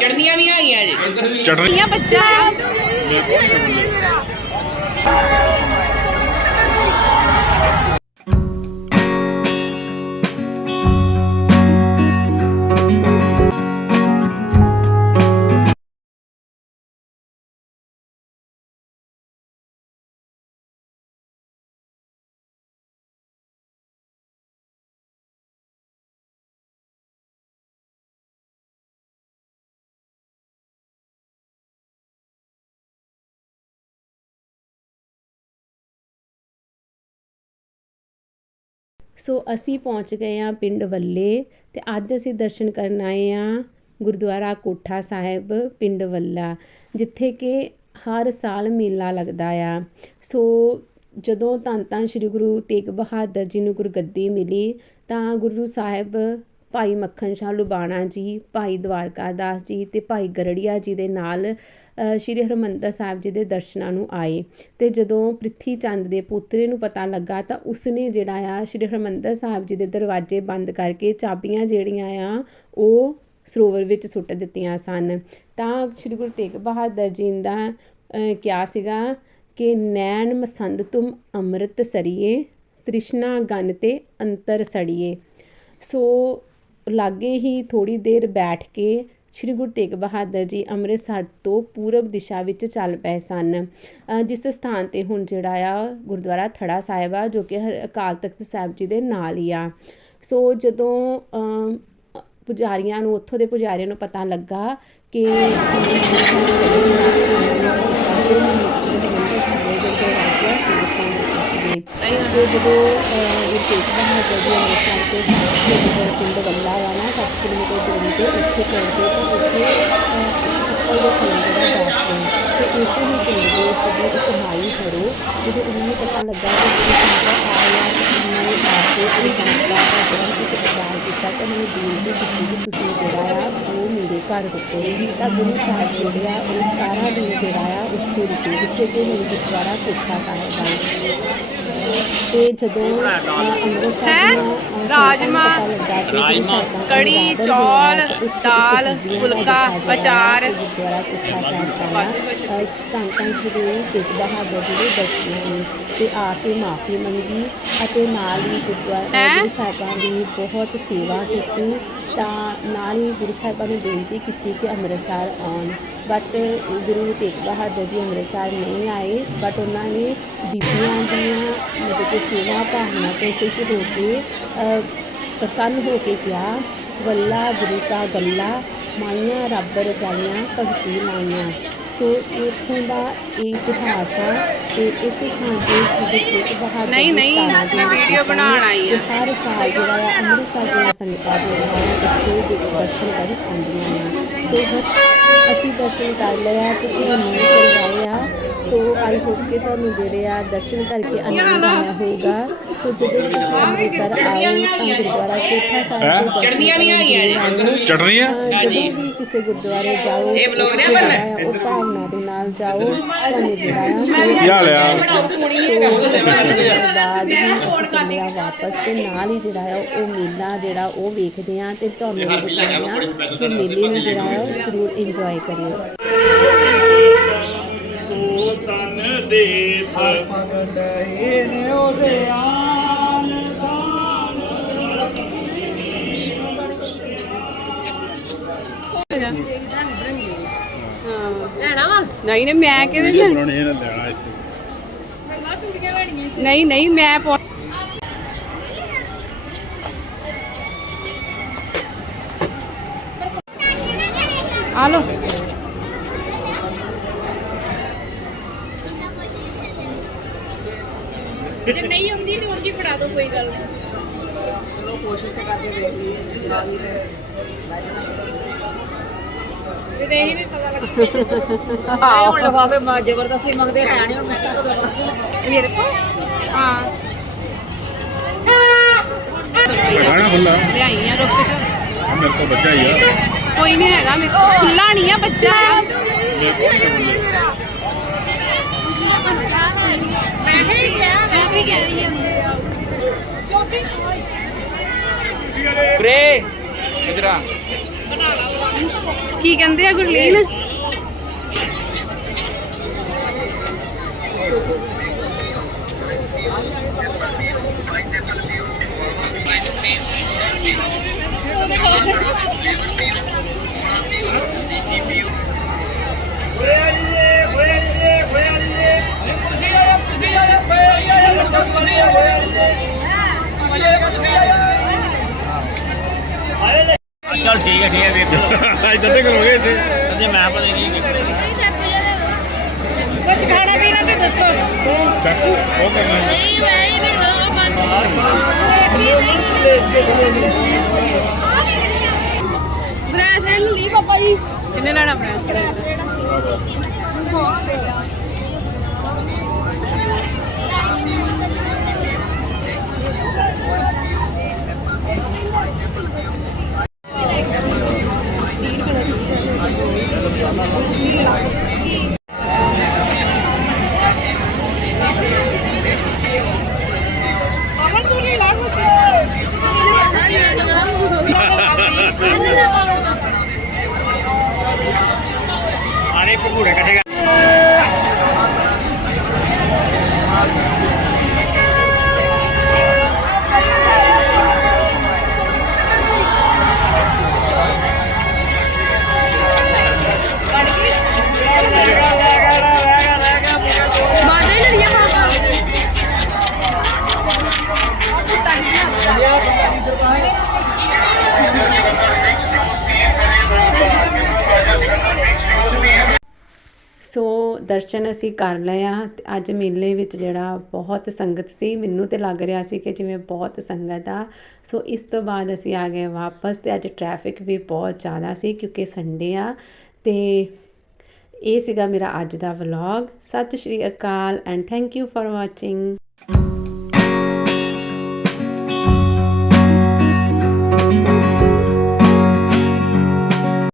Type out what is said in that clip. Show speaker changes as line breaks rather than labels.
ਚੜਨੀਆਂ ਵੀ ਆਈਆਂ ਜੀ।
ਇਹ ਬੱਚਾ।
ਸੋ ਅਸੀਂ ਪਹੁੰਚ ਗਏ ਹਾਂ ਪਿੰਡ ਵੱਲੇ ਤੇ ਅੱਜ ਅਸੀਂ ਦਰਸ਼ਨ ਕਰਨ ਆਏ ਹਾਂ ਗੁਰਦੁਆਰਾ ਕੋਠਾ ਸਾਹਿਬ ਪਿੰਡ ਵੱਲਾ, ਜਿੱਥੇ ਕਿ ਹਰ ਸਾਲ ਮੇਲਾ ਲੱਗਦਾ ਆ। ਸੋ ਜਦੋਂ ਧੰਨ ਧੰਨ ਸ੍ਰੀ ਗੁਰੂ ਤੇਗ ਬਹਾਦਰ ਜੀ ਨੂੰ ਗੁਰਗੱਦੀ ਮਿਲੀ ਤਾਂ ਗੁਰੂ ਸਾਹਿਬ ਭਾਈ ਮੱਖਣ ਸ਼ਾਹ ਲੁਬਾਣਾ ਜੀ, ਭਾਈ ਦਵਾਰਕਾ ਦਾਸ ਜੀ ਅਤੇ ਭਾਈ ਗਰੜੀਆ ਜੀ ਦੇ ਨਾਲ ਸ਼੍ਰੀ ਹਰਿਮੰਦਰ ਸਾਹਿਬ ਜੀ ਦੇ ਦਰਸ਼ਨਾਂ ਨੂੰ ਆਏ ਅਤੇ ਜਦੋਂ ਪ੍ਰਿਥੀ ਚੰਦ ਦੇ ਪੋਤਰੇ ਨੂੰ ਪਤਾ ਲੱਗਾ ਤਾਂ ਉਸਨੇ ਜਿਹੜਾ ਆ ਸ਼੍ਰੀ ਹਰਿਮੰਦਰ ਸਾਹਿਬ ਜੀ ਦੇ ਦਰਵਾਜ਼ੇ ਬੰਦ ਕਰਕੇ ਚਾਬੀਆਂ ਜਿਹੜੀਆਂ ਆ ਉਹ ਸਰੋਵਰ ਵਿੱਚ ਸੁੱਟ ਦਿੱਤੀਆਂ ਸਨ। ਤਾਂ ਸ਼੍ਰੀ ਗੁਰੂ ਤੇਗ ਬਹਾਦਰ ਜੀ ਦਾ ਕਿਹਾ ਸੀਗਾ ਕਿ ਨੈਣ ਮਸੰਦ ਤੁਮ ਅੰਮ੍ਰਿਤ ਸਰੀਏ, ਤ੍ਰਿਸ਼ਨਾ ਗਨ ਤੇ ਅੰਤਰ ਸੜੀਏ। ਸੋ ਲਾਗੇ ਹੀ ਥੋੜੀ ਦੇਰ ਬੈਠ ਕੇ ਸ਼੍ਰੀ ਗੁਰੂ ਤੇਗ ਬਹਾਦਰ ਜੀ ਅੰਮ੍ਰਿਤਸਰ ਤੋਂ ਪੂਰਬ ਦਿਸ਼ਾ ਵਿੱਚ ਚੱਲ ਪਏ ਸਨ। ਜਿਸ ਸਥਾਨ ਤੇ ਹੁਣ ਜਿਹੜਾ ਆ ਗੁਰਦੁਆਰਾ ਥੜਾ ਸਾਹਿਬ ਆ, ਜੋ ਕਿ ਹਰ- ਅਕਾਲ ਤਖਤ ਸਾਹਿਬ ਜੀ ਦੇ ਨਾਲ ਹੀ ਆ। ਸੋ ਜਦੋਂ ਪੁਜਾਰੀਆਂ ਨੂੰ, ਉੱਥੋਂ ਦੇ ਪੁਜਾਰੀਆਂ ਨੂੰ ਪਤਾ ਲੱਗਾ ਕਿ ਤੇ ਜਦੋਂ ਇਹ ਤੇਗ ਬਹਾਦਰ ਜੀ ਅੰਮ੍ਰਿਤਸਰ ਤੋਂ ਸਾਡੇ ਪਿੰਡ ਵੱਲਾ ਆ ਨਾ 7 ਕਿਲੋਮੀਟਰ ਦੂਰੀ ਤੇ ਉੱਥੇ ਪਹੁੰਚੇ ਤਾਂ ਉੱਥੇ ਅਹ, ਦੇ ਥੱਲੇ ਜਿਹੜਾ ਬੈਠ ਤੇ ਇਸੇ ਨੂੰ ਪਿੰਡ ਦੇ ਸਿੱਧੇ ਇੱਕ ਮਾਈ ਹਰੋ ਜਦੋਂ ਉਹਨਾਂ ਨੂੰ ਪਤਾ ਲੱਗਾ ਕਿ ਜਿਹੜੀ ਸੰਗਤ ਆਇਆ ਉਹਨਾਂ ਨੇ ਆ ਕੇ ਇਹ ਸੰਗਤ ਦਾ ਜਿਹੜਾ ਕਿ ਇਕਰਾਰ ਕੀਤਾ ਤਾਂ ਮੈਨੂੰ ਬੇਨਤੀ ਕੀਤੀ ਕਿ ਤੁਸੀਂ ਜਿਹੜਾ ਆ ਉਹ ਮੇਰੇ ਘਰ ਰੁਕੋ ਤਾਂ ਗੁਰੂ ਸਾਹਿਬ ਜਿਹੜੇ ਆ ਉਹ 17 ਦਿਨ ਜਿਹੜਾ ਆ ਉੱਥੇ ਰੁਕੇ ਜਿੱਥੇ ਕਿ ਹੁਣ ਗੁਰਦੁਆਰਾ ਕੋਠਾ ਸਾਹਿਬ ਆ ਤੇ ਜਦੋਂ ਅੰਮ੍ਰਿਤਸਰ
ਰਾਜਮਾ,
ਰਾਜਮਾ,
ਕੜੀ, ਚੌਲ, ਦਾਲ, ਫੁਲਕਾ, ਅਚਾਰ,
ਧੰਨ ਧੰਨ ਸ਼੍ਰੀ ਗੁਰੂ ਤੇਗ ਬਹਾਦਰ ਜੀ ਦੇ ਦਰਸ਼ਨ ਹੋਏ ਤੇ ਆ ਕੇ ਮਾਫੀ ਮੰਗੀ ਅਤੇ ਨਾਲ ਹੀ ਗੁਰਦੁਆਰਾ ਸਾਹਿਬਾਂ ਦੀ ਬਹੁਤ ਸੇਵਾ ਕੀਤੀ ਤਾਂ ਨਾਲ ਹੀ ਗੁਰੂ ਸਾਹਿਬਾਂ ਨੂੰ ਬੇਨਤੀ ਕੀਤੀ ਕਿ ਅੰਮ੍ਰਿਤਸਰ ਆਉਣ। ਬਟ ਗੁਰੂ ਤੇਗ ਬਹਾਦਰ ਜੀ ਅੰਮ੍ਰਿਤਸਰ ਨਹੀਂ ਆਏ ਬਟ ਉਹਨਾਂ ਨੇ ਬੀਬੀਆਂ ਦੀਆਂ ਮਤਲਬ ਕਿ ਸੇਵਾ ਭਾਵਨਾ ਤੋਂ ਖੁਸ਼ ਹੋ ਕੇ ਪ੍ਰਸੰਨ ਹੋ ਕੇ ਕਿਹਾ, ਵੱਲਾ ਗੁਰੂ ਕਾ ਗੱਲਾ, ਮਾਈਆਂ ਰੱਬ ਰਚਾਈਆਂ, ਭਗਤੀ ਮਾਈਆਂ। ਸੋ ਇੱਥੋਂ ਦਾ ਇਹ ਇਤਿਹਾਸ ਆ ਤੇ ਇਸ ਸਥਾਨ ਤੇ ਤੇਗ ਬਹਾਦਰ
ਨਹੀਂ, ਨਹੀਂ, ਮੈਂ ਵੀਡੀਓ ਬਣਾਉਣ ਆਈ ਆ।
ਤੇ ਹਰ ਸਾਲ ਜਿਹੜਾ ਆ ਅੰਮ੍ਰਿਤਸਰ ਦੀਆਂ ਸੰਗਤਾਂ ਆ ਇੱਥੇ ਦੇ ਦਰਸ਼ਨ ਕਰਨ ਆਉਂਦੀਆਂ ਆ ਸੋ ਅਸੀਂ ਦਰਸ਼ਨ ਕਰ ਲਿਆ ਤੇ ਇਹ ਨਹੀਂ ਕਰਵਾਏ ਆ। ਸੋ ਆਈ ਹੋਪ ਕਿ ਤੁਹਾਨੂੰ ਜਿਹੜੇ ਆ ਦਰਸ਼ਨ ਕਰਕੇ ਆਨੰਦ ਆਇਆ ਹੋਊਗਾ। ਸੋ ਜਦੋਂ ਵੀ ਤੁਸੀਂ ਅੰਮ੍ਰਿਤਸਰ ਆਏ ਤਾਂ ਗੁਰਦੁਆਰਾ ਕੋਠਾ ਸਾਹਿਬ ਦੇ
ਚੜ੍ਹਨੀਆਂ ਵੀ ਆਈਆਂ ਜੀ।
ਕਰਨ
ਚਟਨੀ ਆ
ਹਾਂ, ਜਦੋਂ ਵੀ ਕਿਸੇ ਗੁਰਦੁਆਰੇ ਜਾਓ
ਇਹ ਬਣਨਾ।
ਜਿਹੜਾ ਆ ਉਹ ਭਾਵਨਾ ਦੇ ਨਾਲ ਜਾਓ। ਤੁਹਾਨੂੰ ਜਿਹੜਾ ਆ
ਕੀ ਹਾਲ ਆ
ਬਾਅਦ ਹੀ। ਅਸੀਂ ਵਾਪਸ ਤੇ ਨਾਲ ਹੀ ਜਿਹੜਾ ਆ ਉਹ ਮੇਲਾ ਜਿਹੜਾ ਉਹ ਵੇਖਦੇ ਆ ਤੇ ਤੁਹਾਨੂੰ ਮੇਲੇ ਨੂੰ ਜਿਹੜਾ ਆ ਉਹ ਜ਼ਰੂਰ ਇੰਜੋਏ ਕਰਿਓ।
ਦੇਸ
ਭਗਤ ਇਹਨੇ ਉਹਦੇ ਆਨ ਦਾਨ
ਲੈਣਾ ਵਾ ਨਹੀਂ ਨਹੀਂ ਮੈਂ ਕਿਹਦੇ ਲੈਣਾ
ਬਣਾਉਣੀ ਇਹਨਾਂ ਲੈਣਾ ਇਸ
ਨਹੀਂ ਨਹੀਂ ਮੈਂ ਪਹੁੰ- ਆ ਜੇ ਨਹੀਂ ਹੁੰਦੀ ਤੇ ਉਂਝ ਹੀ ਫੜਾ ਦੋ ਕੋਈ ਗੱਲ ਨਹੀਂ। ਚਲੋ ਕੋਸ਼ਿਸ਼ ਤਾਂ ਕਰਦੇ ਦੇਖ ਲਈਏ ਲਾ ਲਈ ਤੇ। ਤੇ ਇਹ ਵੀ ਪਤਾ ਲੱਗ
ਆਹ ਹੁਣ ਲਫਾਫੇ ਮਾ ਜ਼ਬਰਦਸਤੀ ਮੰਗਦੇ ਹੈ ਨਹੀਂ ਹੁਣ ਮੈਂ ਕਿਹਦਾ ਦਵਾਂ
ਮੇਰੇ ਕੋ ਹਾਂ।
ਖਾਣਾ ਖੁੱਲਾ
ਲਿਆਈ ਆ ਰੁਕ ਜਾ
ਆ ਮੇਰੇ ਕੋਲ ਬੱਚਾ ਹੀ ਆ।
ਕੋਈ ਨਹੀਂ ਹੈਗਾ ਮੇਰੇ ਕੋਲ ਖੁੱਲਾ ਨਹੀਂ ਆ ਬੱਚਾ।
ਮੇਰੇ ਕੋਲ
ਮੈਂ ਹੀ ਗਿਆ ਮੈਂ ਵੀ ਕਹਿ ਰਹੀ ਹਾਂ ਜੋਤੀ
ਬਰੇ ਇਧਰ
ਕੀ ਕਹਿੰਦੇ ਆ ਗੁਰਲੀਨ?
ਚਲ ਠੀਕ ਹੈ ਠੀਕ ਹੈ ਵੇਖ ਲਓ
ਅੱਜ ਤੱਕ ਕਰੋਗੇ ਇੱਥੇ।
ਜੇ ਮੈਂ ਪਤਾ ਕੀ
ਕੁਝ ਖਾਣਾ ਪੀਣਾ ਤੇ ਦੱਸੋ।
ਚੱਕ। ਉਹ ਕਰਨਾ ਹੈ।
ਬ੍ਰੈਸਲੈਟ ਲਈ ਪਾਪਾ ਜੀ। ਕਿੰਨੇ ਲੈਣਾ ਬ੍ਰੈਸਲੈਟ
ਦਰਸ਼ਨ ਅਸੀਂ ਕਰ ਲਏ ਆ। ਤੇ ਅੱਜ ਮੇਲੇ ਵਿੱਚ ਜਿਹੜਾ ਬਹੁਤ ਸੰਗਤ ਸੀ, ਮੈਨੂੰ ਤੇ ਲੱਗ ਰਿਹਾ ਸੀ ਕਿ ਜਿਵੇਂ ਬਹੁਤ ਸੰਗਤ ਆ। ਸੋ ਇਸ ਤੋਂ ਬਾਅਦ ਅਸੀਂ ਆ ਗਏ ਵਾਪਸ ਤੇ ਅੱਜ ਟ੍ਰੈਫਿਕ ਵੀ ਬਹੁਤ ਜ਼ਿਆਦਾ ਸੀ ਕਿਉਂਕਿ ਸੰਡੇ ਆ। ਤੇ ਇਹ ਸੀਗਾ ਮੇਰਾ ਅੱਜ ਦਾ ਵਲੌਗ ਸਤਿ ਸ਼੍ਰੀ ਅਕਾਲ and thank you for watching